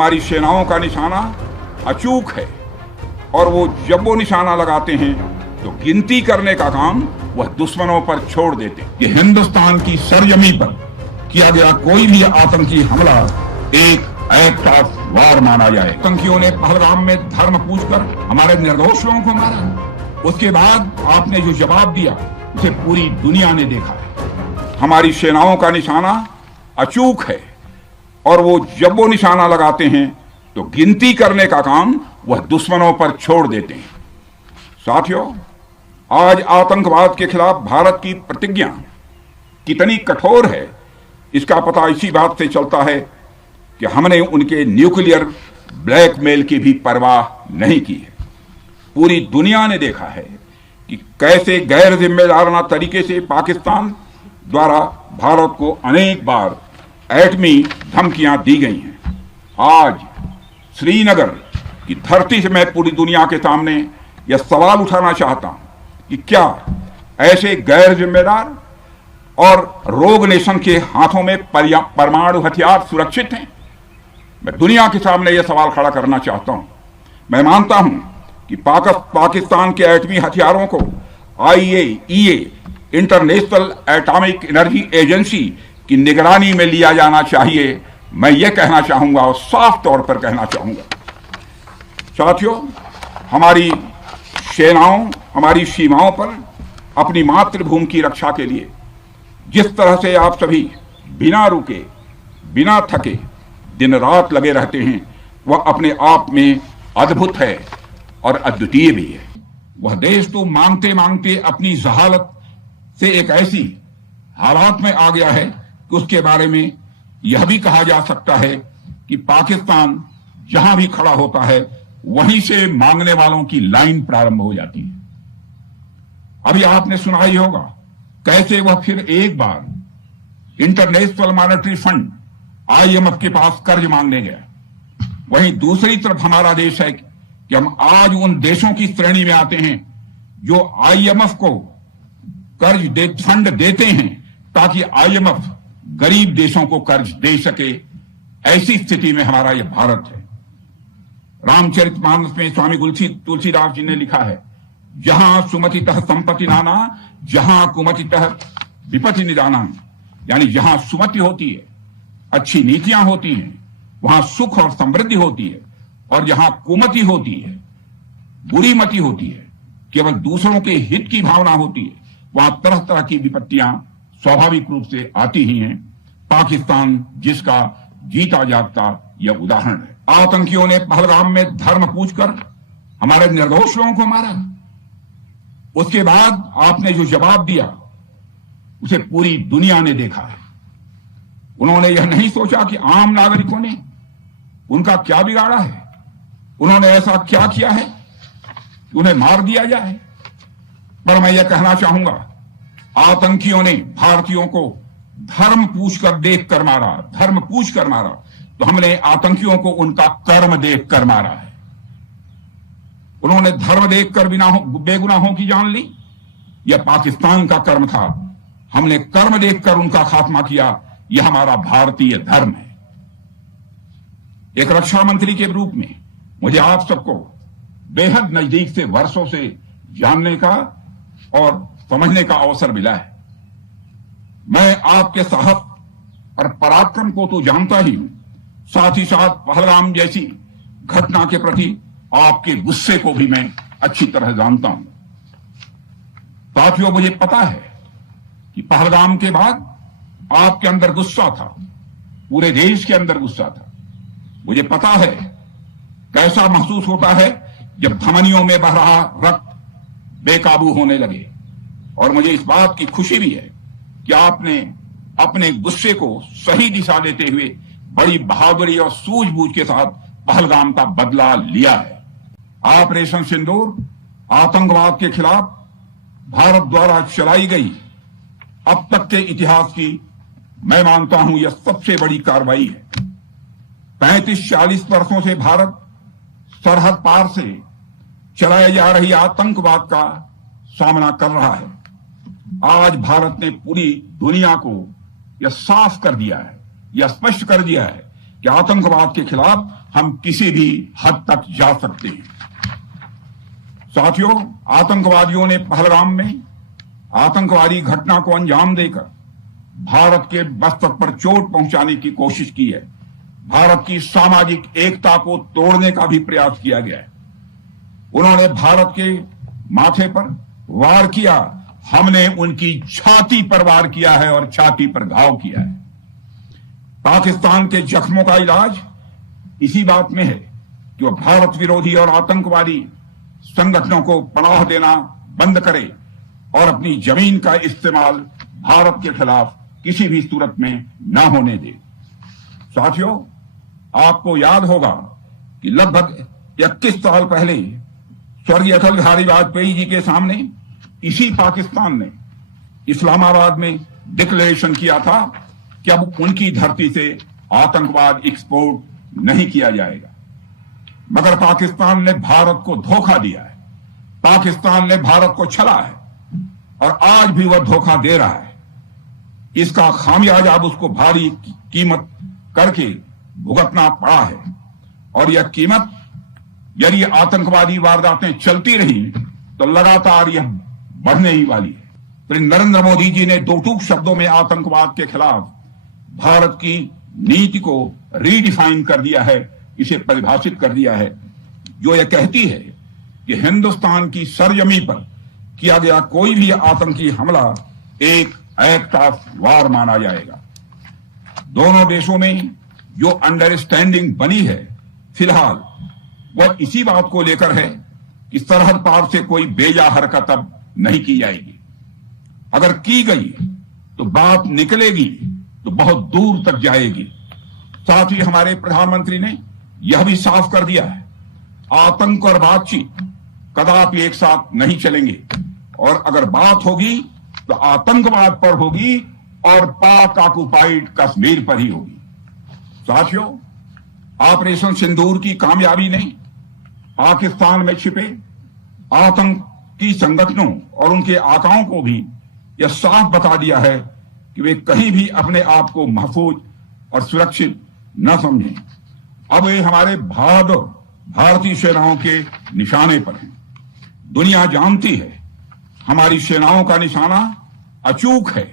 हमारी सेनाओं का निशाना अचूक है और वो जब वो निशाना लगाते हैं तो गिनती करने का काम वह दुश्मनों पर छोड़ देते हैं। ये हिंदुस्तान की सरजमी पर किया गया कोई भी आतंकी हमला एक एक्ट ऑफ वॉर माना जाए। आतंकियों ने पहलगाम में धर्म पूछकर हमारे निर्दोष लोगों को मारा। उसके बाद आपने जो जवाब दिया उसे पूरी दुनिया ने देखा है। हमारी सेनाओं का निशाना अचूक है और वो जब वो निशाना लगाते हैं तो गिनती करने का काम वह दुश्मनों पर छोड़ देते हैं। साथियों, आज आतंकवाद के खिलाफ भारत की प्रतिज्ञा कितनी कठोर है इसका पता इसी बात से चलता है कि हमने उनके न्यूक्लियर ब्लैकमेल की भी परवाह नहीं की है। पूरी दुनिया ने देखा है कि कैसे गैर जिम्मेदाराना तरीके से पाकिस्तान द्वारा भारत को अनेक बार एटमी धमकियां दी गई हैं। आज श्रीनगर की धरती से मैं पूरी दुनिया के सामने यह सवाल उठाना चाहता हूं कि क्या ऐसे गैर जिम्मेदार और रोग नेशन के हाथों में परमाणु हथियार सुरक्षित हैं? मैं दुनिया के सामने यह सवाल खड़ा करना चाहता हूं। मैं मानता हूं कि पाकिस्तान के एटमी हथियारों को IAEA international atomic energy agency की निगरानी में लिया जाना चाहिए। मैं ये कहना चाहूंगा और साफ तौर पर कहना चाहूंगा। साथियों, हमारी सेनाओं हमारी सीमाओं पर अपनी मातृभूमि की रक्षा के लिए जिस तरह से आप सभी बिना रुके बिना थके दिन रात लगे रहते हैं वह अपने आप में अद्भुत है और अद्वितीय भी है। वह देश तो मांगते मांगते अपनी जहालत से एक ऐसी हालात में आ गया है कि उसके बारे में यह भी कहा जा सकता है कि पाकिस्तान जहां भी खड़ा होता है वहीं से मांगने वालों की लाइन प्रारंभ हो जाती है। अभी आपने सुना ही होगा कैसे वह फिर एक बार इंटरनेशनल मॉनेटरी फंड IMF के पास कर्ज मांगने गया। वहीं दूसरी तरफ हमारा देश है कि हम आज उन देशों की श्रेणी में आते हैं जो IMF को फंड देते हैं ताकि IMF गरीब देशों को कर्ज दे सके। ऐसी स्थिति में हमारा यह भारत है। रामचरितमानस में स्वामी तुलसीदास जी ने लिखा है, जहां सुमतितः संपत्ति नाना जहां कुमतितः विपत्ति निदाना। यानी जहां सुमति होती है, अच्छी नीतियां होती हैं, वहां सुख और समृद्धि होती है, और जहां कुमति होती है, बुरी मति होती है, केवल दूसरों के हित की भावना होती है, वहां तरह तरह की विपत्तियां स्वाभाविक रूप से आती ही हैं। पाकिस्तान जिसका जीता जागता यह उदाहरण है। आतंकियों ने पहलगाम में धर्म पूछकर हमारे निर्दोष लोगों को मारा। उसके बाद आपने जो जवाब दिया उसे पूरी दुनिया ने देखा है। उन्होंने यह नहीं सोचा कि आम नागरिकों ने उनका क्या बिगाड़ा है, उन्होंने ऐसा क्या किया है कि उन्हें मार दिया जाए। पर मैं यह कहना चाहूंगा, आतंकियों ने भारतीयों को धर्म पूछकर देखकर मारा, धर्म पूछकर मारा, तो हमने आतंकियों को उनका कर्म देखकर मारा है। उन्होंने धर्म देखकर बेगुनाहों की जान ली। यह पाकिस्तान का कर्म था। हमने कर्म देखकर उनका खात्मा किया। यह हमारा भारतीय धर्म है। एक रक्षा मंत्री के रूप में मुझे आप सबको बेहद नजदीक से वर्षों से जानने का और समझने का अवसर मिला है। मैं आपके साहस और पराक्रम को तो जानता ही हूं, साथ ही साथ पहलगाम जैसी घटना के प्रति आपके गुस्से को भी मैं अच्छी तरह जानता हूं। साथियों, मुझे पता है कि पहलगाम के बाद आपके अंदर गुस्सा था, पूरे देश के अंदर गुस्सा था। मुझे पता है कैसा महसूस होता है जब धमनियों में बह रहा रक्त बेकाबू होने लगे। और मुझे इस बात की खुशी भी है कि आपने अपने गुस्से को सही दिशा देते हुए बड़ी बहादुरी और सूझबूझ के साथ पहलगाम का बदला लिया है। ऑपरेशन सिंदूर आतंकवाद के खिलाफ भारत द्वारा चलाई गई अब तक के इतिहास की मैं मानता हूं यह सबसे बड़ी कार्रवाई है। 35-40 वर्षों से भारत सरहद पार से चलाए जा रही आतंकवाद का सामना कर रहा है। आज भारत ने पूरी दुनिया को यह साफ कर दिया है, यह स्पष्ट कर दिया है कि आतंकवाद के खिलाफ हम किसी भी हद तक जा सकते हैं। साथियों, आतंकवादियों ने पहलगाम में आतंकवादी घटना को अंजाम देकर भारत के मस्तक पर चोट पहुंचाने की कोशिश की है। भारत की सामाजिक एकता को तोड़ने का भी प्रयास किया गया है। उन्होंने भारत के माथे पर वार किया, हमने उनकी छाती पर वार किया है और छाती पर घाव किया है। पाकिस्तान के जख्मों का इलाज इसी बात में है कि वह भारत विरोधी और आतंकवादी संगठनों को पनाह देना बंद करे और अपनी जमीन का इस्तेमाल भारत के खिलाफ किसी भी सूरत में न होने दे। साथियों, आपको याद होगा कि लगभग 21 साल पहले स्वर्गीय अटल बिहारी वाजपेयी जी के सामने इसी पाकिस्तान ने इस्लामाबाद में डिक्लेरेशन किया था कि अब उनकी धरती से आतंकवाद एक्सपोर्ट नहीं किया जाएगा। मगर पाकिस्तान ने भारत को धोखा दिया है, पाकिस्तान ने भारत को छला है और आज भी वह धोखा दे रहा है। इसका खामियाजा अब उसको भारी कीमत करके भुगतना पड़ा है और यह कीमत, यदि आतंकवादी वारदातें चलती रही तो लगातार यह बढ़ने ही वाली है। तो नरेंद्र मोदी जी ने दो टूक शब्दों में आतंकवाद के खिलाफ भारत की नीति को रीडिफाइन कर दिया है, इसे परिभाषित कर दिया है, जो यह कहती है कि हिंदुस्तान की सरजमी पर किया गया कोई भी आतंकी हमला एक एक्ट ऑफ वार माना जाएगा। दोनों देशों में जो अंडरस्टैंडिंग बनी है फिलहाल वह इसी बात को लेकर है कि सरहद पार से कोई बेजा हरकत अब नहीं की जाएगी। अगर की गई तो बात निकलेगी तो बहुत दूर तक जाएगी। साथ ही हमारे प्रधानमंत्री ने यह भी साफ कर दिया है, आतंक और बातचीत कदापि एक साथ नहीं चलेंगे और अगर बात होगी तो आतंकवाद पर होगी और पाक ऑक्युपाइड कश्मीर पर ही होगी। साथियों, ऑपरेशन सिंदूर की कामयाबी ने पाकिस्तान में छिपे आतंकी संगठनों और उनके आकाओं को भी यह साफ बता दिया है कि वे कहीं भी अपने आप को महफूज और सुरक्षित न समझें। अब वे हमारे बहादुर भारतीय सेनाओं के निशाने पर हैं। दुनिया जानती है हमारी सेनाओं का निशाना अचूक है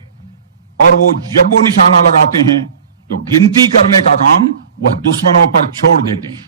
और वो जब वो निशाना लगाते हैं तो गिनती करने का काम वह दुश्मनों पर छोड़ देते हैं।